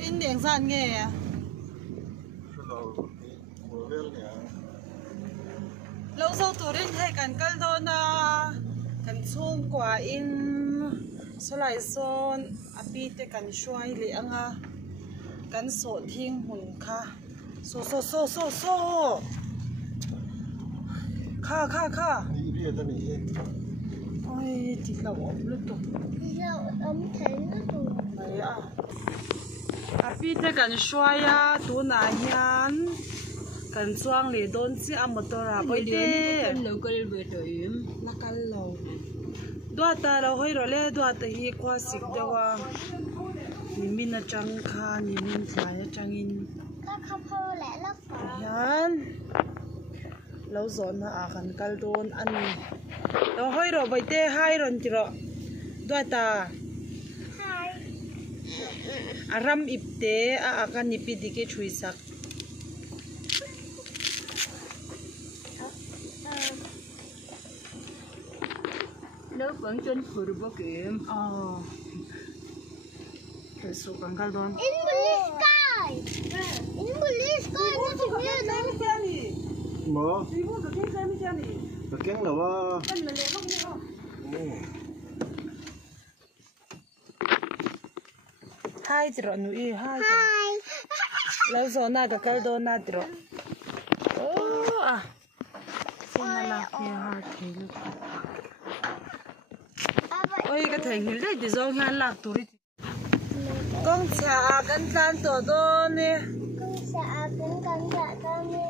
in đèn san nghe lâu sau tụi đến hay cần cân đôn cần xung quả in số lại son api te cần xoay lệ nga cần sổ thiên hồn kha so kha ôi thì lâu ốm luôn tụi mày à api te cần xoay à tụi nãy nhán cần xoang lệ đôn xí âm một tờ ra bơi tê là cần lâu đua ta lâu hơi rồi lẽ đua ta hi qua xịt đâu à mình là trăng kha mình phải trăng in yan lâu rồi mà à cần cal đôn ăn lâu hơi rồi bơi tê hai rồi chứ rồi đua ta aram ipte a akan ipi dike chui sak nước vẫn trên phủ được bao kiếm cái số cần cal đôn in police sky nó thì nghe nó mở đi mua cái cái gì vậy cái kén là ba cái này không nhớ hai rồi nuôi hai lâu rồi na cái cal đôn na rồi à xin là kia hai thì ôi cái thằng hình đấy thì do nhan lạc tuổi con chả cắn cắn tổ đôn nè con xạ con xạ nè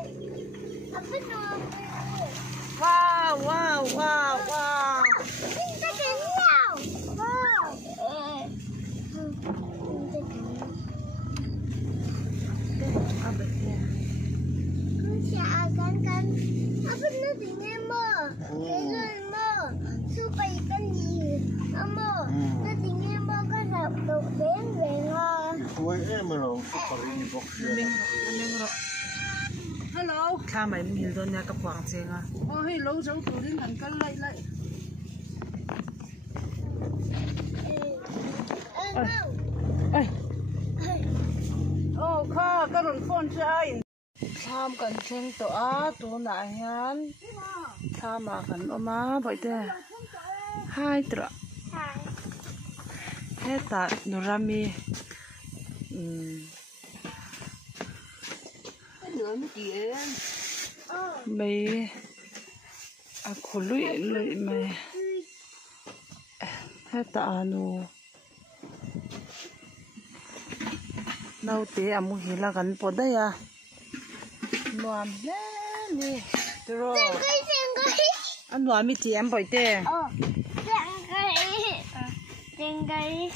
wow ta đến nhau con xạ cắn apa nó thì nghe mơ cái rồi mơ su bay cái gì mơ nó thì nghe mơ có đọc đồ đến về ngon ôi em rồi phải đi bóc hello tha mày mình rồi nha các bạn xem à ôi lâu dấu tụi đến thành cái lại ơi kha cái run phone chơi tham cần xem tổ tổ đại hán tham mà cần oma vậy thế hai trọ hết ta nurami nữa mới chuyện mày khổ lụy mày hết ta anu nấu té mua hi là gần bỏ đây à loam nè rồi anh loam mi chỉ em bỏ té tiếng cây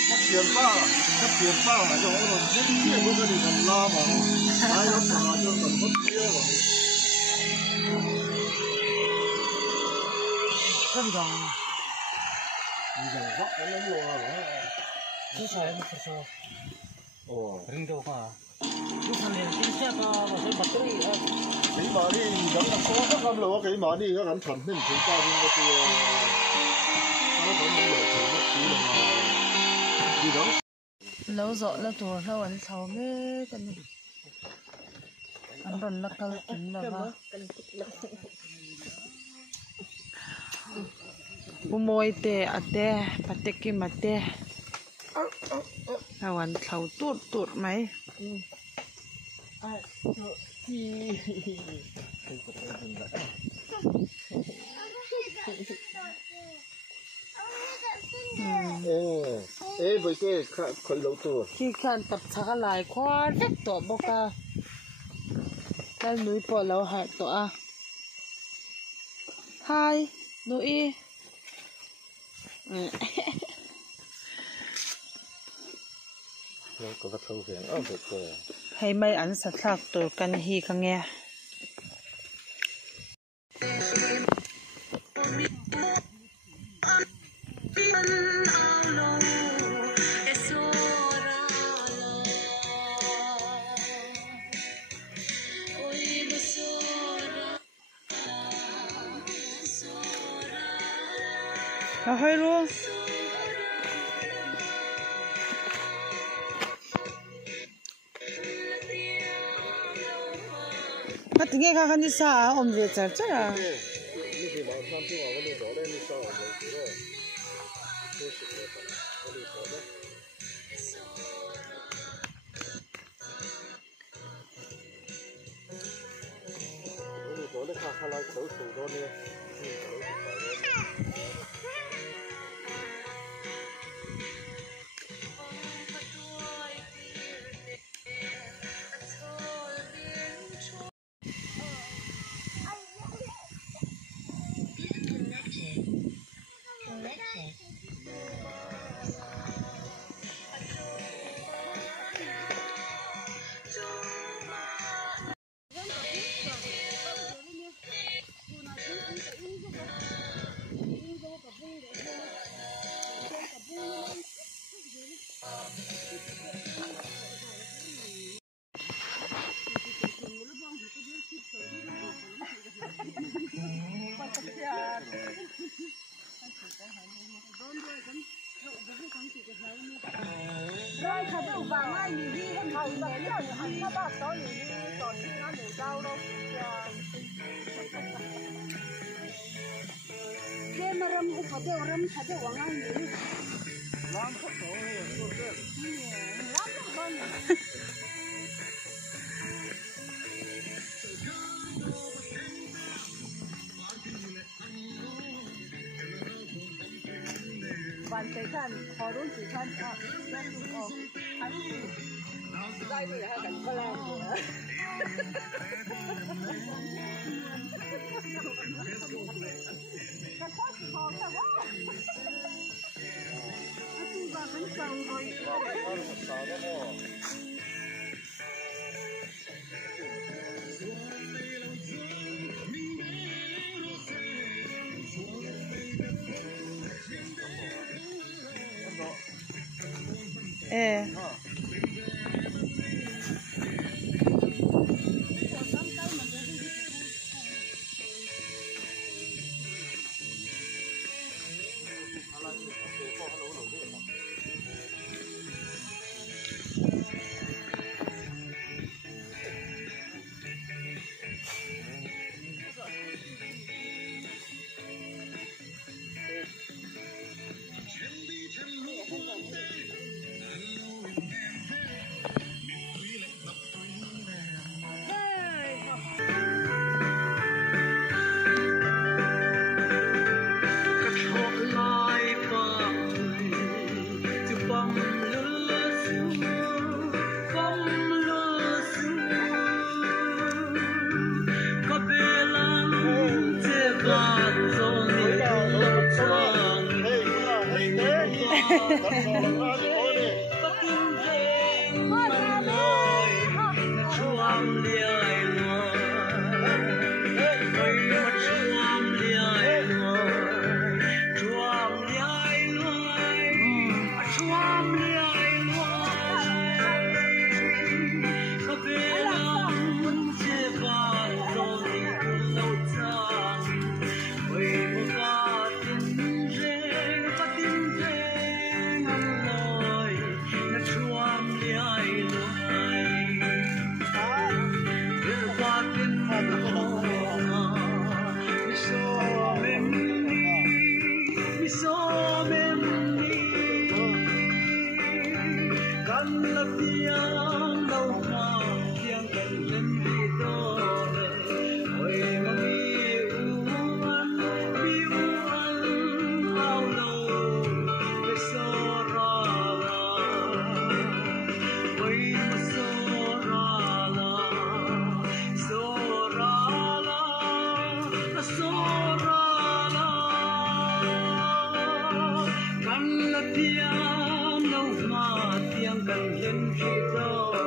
hấp tiền bao là cho nó rất nhiều cái gì cần lo mà ai nó mà cho cần mất kia mà không rồi bây giờ vắt cái nó lo rồi cứ sai một số ring đâu mà cứ thằng này chính xác có một cái battery cái mà đi giống là có các con lỗ cái mà đi các anh thuần nên chúng ta đi cái nó có những lợi thế mất trí là đi đó lâu rồi là tuổi lâu anh thầu mê cái này anh còn là câu tính là ba bu môi tê à tê bắt tê kim à tê lâu anh thầu tuột mấy với cái con lỗ tuổi khi khăn tập thắc lại khoa rất tổ bốc ca cái núi bỏ lâu hạt tổ à hai núi có cái thâu phiền được rồi hay mấy anh sạch lạc tổ cần hi khang nghe เอาให้รู้ถ้าถึงแค่คันที่สาอมเวจจ้าRồi thật sự vàng ai nhìn đi con thầy và cái là hành các bạn đó nhìn đi còn nó để giao đâu cái mà râm cũng phải theo vàng ai nhìn làm thật tổ lắm hơn bạn thấy看好多只看啊，但是哦，还是在这里还敢过来我。看花石头，看哇！它地方很脏哦。tiếng đâu mà tiếng cần lên khi đó